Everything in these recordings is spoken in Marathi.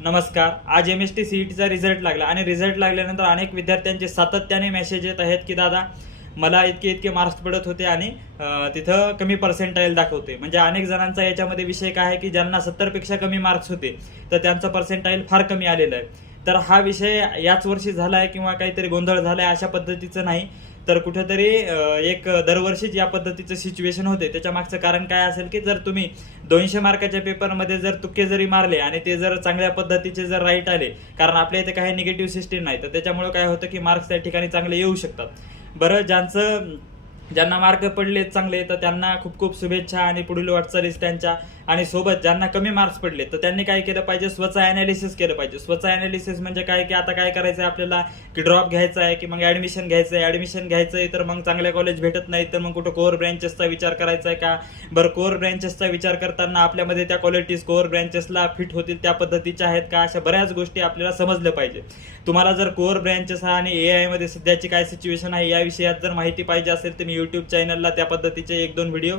नमस्कार. आज MST CETचा रिझल्ट लागला आणि रिझल्ट लागल्यानंतर अनेक विद्यार्थ्यांचे सातत्याने मेसेज येत आहेत की दादा मला इतके इतके मार्क्स पडत होते आणि तिथं कमी पर्सेंटाईल दाखवते. म्हणजे अनेक जणांचा याच्यामध्ये विषय काय आहे की ज्यांना 70 पेक्षा कमी मार्क्स होते तर त्यांचं पर्सेंटाईल फार कमी आलेलं आहे. तर हा विषय याच वर्षी झालाय किंवा काहीतरी गोंधळ झालाय अशा पद्धतीचं नाही, तर कुठेतरी एक दरवर्षीच या पद्धतीचं सिच्युएशन होते. त्याच्या मागचं कारण काय असेल की जर तुम्ही 200 मार्काच्या पेपरमध्ये जर तुक्के जरी मारले आणि ते जर चांगल्या पद्धतीचे जर राईट आले, कारण आपल्या इथे काही निगेटिव्ह सिस्टीम नाही, तर त्याच्यामुळे काय होतं की मार्क्स त्या ठिकाणी चांगले येऊ शकतात. बरं, ज्यांना मार्क पडले चांगले तर त्यांना खूप खूप शुभेच्छा आणि पुढील वाटचालीस त्यांच्या. आणि सोबत ज्यांना कमी मार्क्स पडले तर त्यांनी काय केलं पाहिजे, स्वतः अनालिसिस केलं पाहिजे. स्वतः अनालिसिस म्हणजे काय की आता काय करायचं आहे आपल्याला की ड्रॉप घ्यायचा आहे की मग ऍडमिशन घ्यायचं आहे. ऍडमिशन घ्यायचं आहे तर मग चांगल्या कॉलेज भेटत नाही तर मग कुठं कोअर ब्रँचेसचा विचार करायचा आहे का. बरं, कोअर ब्रँचेसचा विचार करताना आपल्यामध्ये त्या क्वालिटीज कोअर ब्रँचेसला फिट होतील त्या पद्धतीच्या आहेत का, अशा बऱ्याच गोष्टी आपल्याला समजल्या पाहिजे. तुम्हाला जर कोअर ब्रँचेस आणि AI मध्ये सध्याची काय सिच्युएशन आहे या विषयात जर माहिती पाहिजे असेल तर मी युट्यूब चॅनलला त्या पद्धतीचे 1-2 व्हिडिओ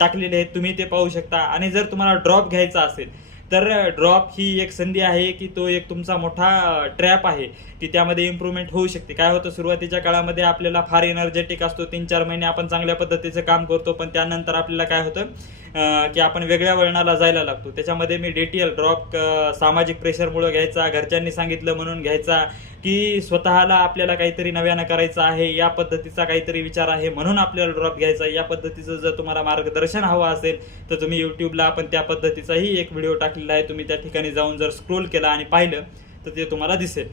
टाकलेले आहेत, तुम्ही ते पाहू शकता. आणि जर तुम्हाला ड्रॉप घ्यायचा असेल तर ड्रॉप ही एक संधी आहे की तो एक तुमचा मोठा ट्रॅप आहे की त्यामध्ये इम्प्रूव्हमेंट होऊ शकते. काय होतं, सुरुवातीच्या काळामध्ये आपल्याला फार एनर्जेटिक असतो, 3-4 महिने आपण चांगल्या पद्धतीचं काम करतो, पण त्यानंतर आपल्याला काय होतं की आपण वेगळ्या वळणाला जायला लागतो. त्याच्यामध्ये मी डिटेल ड्रॉप सामाजिक प्रेशरमुळे घ्यायचा, घरच्यांनी सांगितलं म्हणून घ्यायचा, की स्वतःला आपल्याला काहीतरी नव्यानं करायचं आहे या पद्धतीचा काहीतरी विचार आहे म्हणून आपल्याला ड्रॉप घ्यायचा, या पद्धतीचं जर तुम्हाला मार्गदर्शन हवं असेल तर तुम्ही युट्यूबला आपण त्या पद्धतीचाही एक व्हिडिओ टाकलेला आहे. तुम्ही त्या ठिकाणी जाऊन जर स्क्रोल केला आणि पाहिलं तर ते तुम्हाला दिसेल.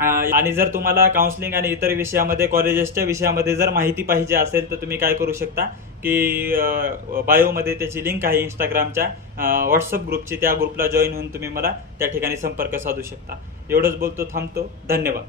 आणि जर तुम्हाला काउन्सिलिंग आणि इतर विषयामध्ये कॉलेजेसच्या विषयामध्ये जर माहिती पाहिजे असेल तर तुम्ही काय करू शकता की बायोमध्ये त्याची लिंक आहे इंस्टाग्रामच्या व्हॉट्सअप ग्रुपची, त्या ग्रुपला जॉईन होऊन तुम्ही मला त्या ठिकाणी संपर्क साधू शकता. एवढंच बोलतो, थांबतो. धन्यवाद.